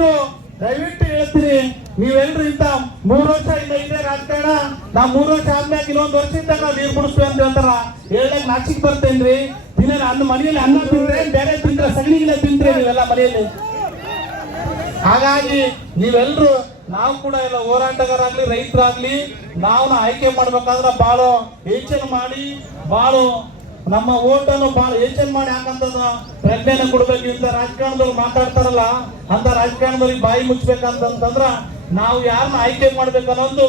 ನೀವೆಲ್ಲರೂ ದಯವಿಟ್ಟು ಹೇಳ್ತೀನಿ, ನೀವೆಲ್ಲರೂ ಇಂತ 3 ವರ್ಷ ಇಲ್ಲ ಇದೆ ರಾಜಕಾರಣ, ನಾ 3 ವರ್ಷ ಆದ್ಮ್ಯಾಗ ಇನ್ನೊಂದು ವರ್ಷ ಇದ್ದಾಗ ನೀರು ಬಿಡಿಸ್ತೀವಿ ಅಂತ ಹೇಳ್ತಾರ. ಹೇಳಕ್ ನಾಚಿಕ್ ಬರ್ತೇನ್ರಿ? ದಿನ ನನ್ನ ಮನೆಯಲ್ಲಿ ಅನ್ನ ತಿಂದ್ರೆ ಬೇರೆ ತಿಂದ್ರೆ ಸಗಣಿಗಿಲ್ಲ ತಿಂದ್ರೆ ನೀವೆಲ್ಲ ಮನೆಯಲ್ಲಿ. ಹಾಗಾಗಿ ನೀವೆಲ್ಲರೂ ನಾವು ಕೂಡ ಎಲ್ಲ ಹೋರಾಟಗಾರಾಗ್ಲಿ ರೈತರಾಗ್ಲಿ ನಾವು ಆಯ್ಕೆ ಮಾಡ್ಬೇಕಾದ್ರೆ ಬಹಳ ಯೋಚನೆ ಮಾಡಿ ಬಹಳ ನಮ್ಮ ಓಟನ್ನು ಬಹಳ ಯೋಚನೆ ಮಾಡಿ ಹಾಕಂತದ ಪ್ರಜ್ಞೆನ ಕೊಡ್ಬೇಕು. ಇಂತ ರಾಜಕಾರಣದವ್ರು ಮಾತಾಡ್ತಾರಲ್ಲ ಅಂತ ರಾಜಕಾರಣದವ್ರಿಗೆ ಬಾಯಿ ಮುಚ್ಚಬೇಕಂತಂದ್ರ ನಾವು ಯಾರನ್ನ ಆಯ್ಕೆ ಮಾಡ್ಬೇಕು ಅನ್ನೋದು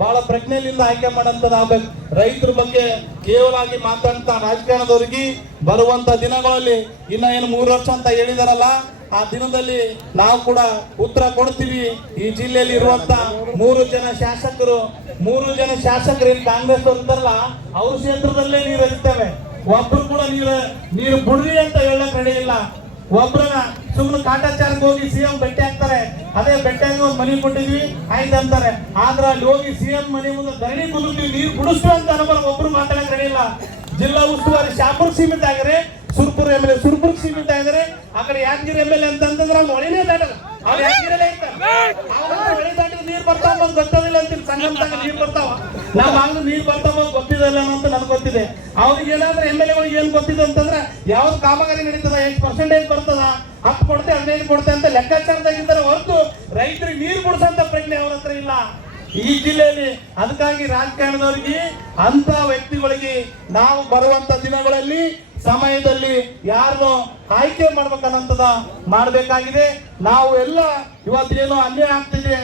ಬಹಳ ಪ್ರಜ್ಞೆಯಿಂದ ಆಯ್ಕೆ ಮಾಡಂತದ ಆಗ್ಬೇಕು. ರೈತರ ಬಗ್ಗೆ ಕೇವಲ ಆಗಿ ಮಾತಾಡ್ತ ರಾಜಕಾರಣದವ್ರಿಗೆ ಬರುವಂತ ದಿನಗಳಲ್ಲಿ ಇನ್ನ ಏನು 3 ವರ್ಷ ಅಂತ ಹೇಳಿದಾರಲ್ಲ, ಆ ದಿನದಲ್ಲಿ ನಾವು ಕೂಡ ಉತ್ತರ ಕೊಡ್ತೀವಿ. ಈ ಜಿಲ್ಲೆಯಲ್ಲಿ ಇರುವಂತ 3 ಜನ ಶಾಸಕರು ಏನ್ ಕಾಂಗ್ರೆಸ್ ಅವ್ರು ಇದ್ದಾರಲ್ಲ, ಅವ್ರ ಕ್ಷೇತ್ರದಲ್ಲೇ ನೀರು ಹರಿತೇವೆ. ಒಬ್ರು ಕೂಡ ನೀರು ಬಿಡ್ರಿ ಅಂತ ಹೇಳಕ್ ರೆಡಿ ಇಲ್ಲ. ಒಬ್ರನ್ನ ಸುಮ್ಮನೆ ಕಾಟಾಚಾರಕ್ಕೆ ಹೋಗಿ ಸಿಎಂ ಭೇಟಿ ಆಗ್ತಾರೆ, ಅದೇ ಭೇಟಿಯಾಗಿ ಒಂದು ಮನೆ ಕೊಟ್ಟಿದ್ವಿ ಆಯ್ತು ಅಂತಾರೆ. ಆದ್ರೆ ಅಲ್ಲಿ ಹೋಗಿ ಸಿಎಂ ಮನೆ ಮುಂದೆ ಧರಣಿ ಕುದುರ್ತೀವಿ, ನೀರು ಬಿಡಿಸ್ತೀವಿ ಅಂತ ಅನ್ನೋ ಒಬ್ರು ಮಾತಾಡಕ್ ರೆಡಿ ಇಲ್ಲ. ಜಿಲ್ಲಾ ಉಸ್ತುವಾರಿ ಶಾಪುರ್ ಸೀಮಿತ ಆಗಿದ್ರೆ, ಸುರ್ಪುರ್ MLA ಸುರ್ಪುರ್ ಸೀಮಿತ ಆಗಿದ್ರೆ, ಆ ಕಡೆ ಯಾದಗಿರಿ MLA ಅಂತಂದ್ರೆ ಅವ್ನು ಹೊಳಿನೇ ದಾಟಲ್ಲ. ಅವ್ರು ಯಾದಗಿರಲ್ಲೇ ಇರ್ತಾರೆ, ಹೊಳಿ ದಾಟಿದ್ರೆ ನೀರು ಬರ್ತಾವ ಅಂತ ಗೊತ್ತದಿಲ್ಲ ಅಂತೀನಿ. ಸಂಗಮದಾಗ ನೀರು ಬರ್ತಾವ, ನಾವು ಹಂಗ ನೀರು ಬರ್ತಾವ ಗೊತ್ತಿದಲ್ಲ ಅಂತ ನನ್ಗೆ ಗೊತ್ತಿದೆ. ಅವ್ರಿಗೆ ಏನಾದ್ರೆ MLA ಏನ್ ಗೊತ್ತಿದೆ ಅಂತಂದ್ರೆ ಯಾವ್ದು ಕಾಮಗಾರಿ ನಡೀತದ, ಎಷ್ಟು ಪರ್ಸೆಂಟೇಜ್ ಬರ್ತದ, 10 ಕೊಡ್ತೆ 15 ಕೊಡ್ತೆ ಅಂತ ಲೆಕ್ಕಾಚಾರದಾಗಿದ್ದಾರೆ ಹೊರತು ರೈತರಿಗೆ ನೀರು ಬಿಡಿಸಂತ ಪ್ರಜ್ಞೆ ಅವ್ರ ಹತ್ರ ಇಲ್ಲ ಈ ಜಿಲ್ಲೆಯಲ್ಲಿ. ಅದಕ್ಕಾಗಿ ರಾಜಕಾರಣದವರಿಗೆ ಅಂತ ವ್ಯಕ್ತಿಗಳಿಗೆ ನಾವು ಬರುವಂತ ದಿನಗಳಲ್ಲಿ ಸಮಯದಲ್ಲಿ ಯಾರನ್ನು ಆಯ್ಕೆ ಮಾಡ್ಬೇಕನ್ನಂತದ ಮಾಡಬೇಕಾಗಿದೆ. ನಾವು ಎಲ್ಲ ಇವತ್ತೇನು ಅನ್ಯಾಯ ಆಗ್ತಿದೆ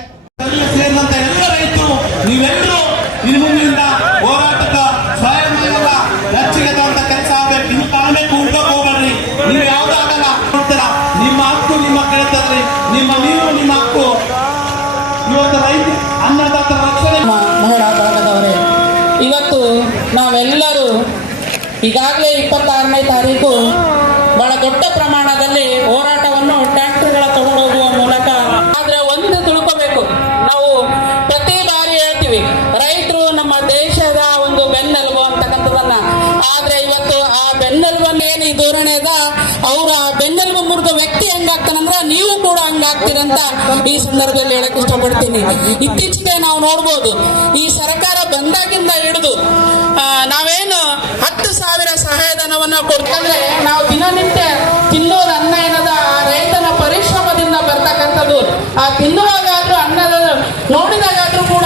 ಸೇರಿದಂತ ಎಲ್ಲ ರೈತರು ನೀವೆಲ್ಲರೂ ಇನ್ಮುಂದಿನಿಂದ ಹೋರಾಟಕ್ಕ ಸ್ವಯಂ ಹೆಚ್ಚಿಗೆ ತಗೊಂಡ ಕೆಲಸ ಆಗ್ಬೇಕು. ಇನ್ನು ಕಾಲಬೇಕು ಉಳ್ಕೋಕ್ ಹೋಗ್ಬೇಡ್ರಿ. ನೀವು ಯಾವ್ದು ಆಗಲ್ಲ ನೋಡ್ತೀರ, ನಿಮ್ಮ ಹಕ್ಕು ನಿಮ್ಮ ಕೇಳ್ತದ್ರಿ, ನಿಮ್ಮ ನೀರು ನಿಮ್ಮ ಹಕ್ಕು. ಇವತ್ತು ರೈತ ಅನ್ನದಾತರ ರಕ್ಷಣೆ. ಮಹಿಳಾ ಭಾಗದವರೇ, ಇವತ್ತು ನಾವೆಲ್ಲರೂ ಈಗಾಗಲೇ 26ನೇ ತಾರೀಕು ಬಹಳ ದೊಡ್ಡ ಪ್ರಮಾಣದಲ್ಲಿ ಹೋರಾಟವನ್ನು ಟ್ರ್ಯಾಕ್ಟರ್ಗಳ ತಗೊಂಡು ಹೋಗುವ ಮೂಲಕ. ಆದ್ರೆ ಒಂದು ತಿಳ್ಕೋಬೇಕು, ನಾವು ಪ್ರತಿ ಬಾರಿ ಹೇಳ್ತೀವಿ ರೈತರು ನಮ್ಮ ದೇಶದ ಒಂದು ಬೆನ್ನೆಲುಬು ಅಂತಕ್ಕಂಥದನ್ನ. ಆದ್ರೆ ಇವತ್ತು ಆ ಬೆನ್ನೆಲುಬನ್ನು ಏನು ಈ ಧೋರಣೆ ಅದ, ಅವರ ಬೆನ್ನೆಲುಬು ಮುರಿದ ವ್ಯಕ್ತಿ ಹೆಂಗಾಗ್ತಾನಂದ್ರೆ ನೀವು ಕೂಡ ಹಂಗಾಗ್ತೀರಂತ ಈ ಸಂದರ್ಭದಲ್ಲಿ ಹೇಳಕ್ ಇಷ್ಟಪಡ್ತೀನಿ. ಇತ್ತೀಚೆಗೆ ನಾವು ನೋಡ್ಬೋದು, ಈ ಸರ್ಕಾರ ಬಂದಾಗಿಂದ ಹಿಡಿದು ನಾವೇನು 10,000 ಸಹಾಯಧನವನ್ನು ಕೊಡ್ತಂದ್ರೆ ನಾವು ದಿನನಿತ್ಯ ತಿನ್ನೋದು ಅನ್ನ ಏನದ ಆ ರೈತನ ಪರಿಶ್ರಮದಿಂದ ಬರ್ತಕ್ಕಂಥದ್ದು. ಆ ತಿನ್ನುವಾಗಾದ್ರೂ ಅನ್ನದ ನೋಡಿದಾಗಾದ್ರೂ ಕೂಡ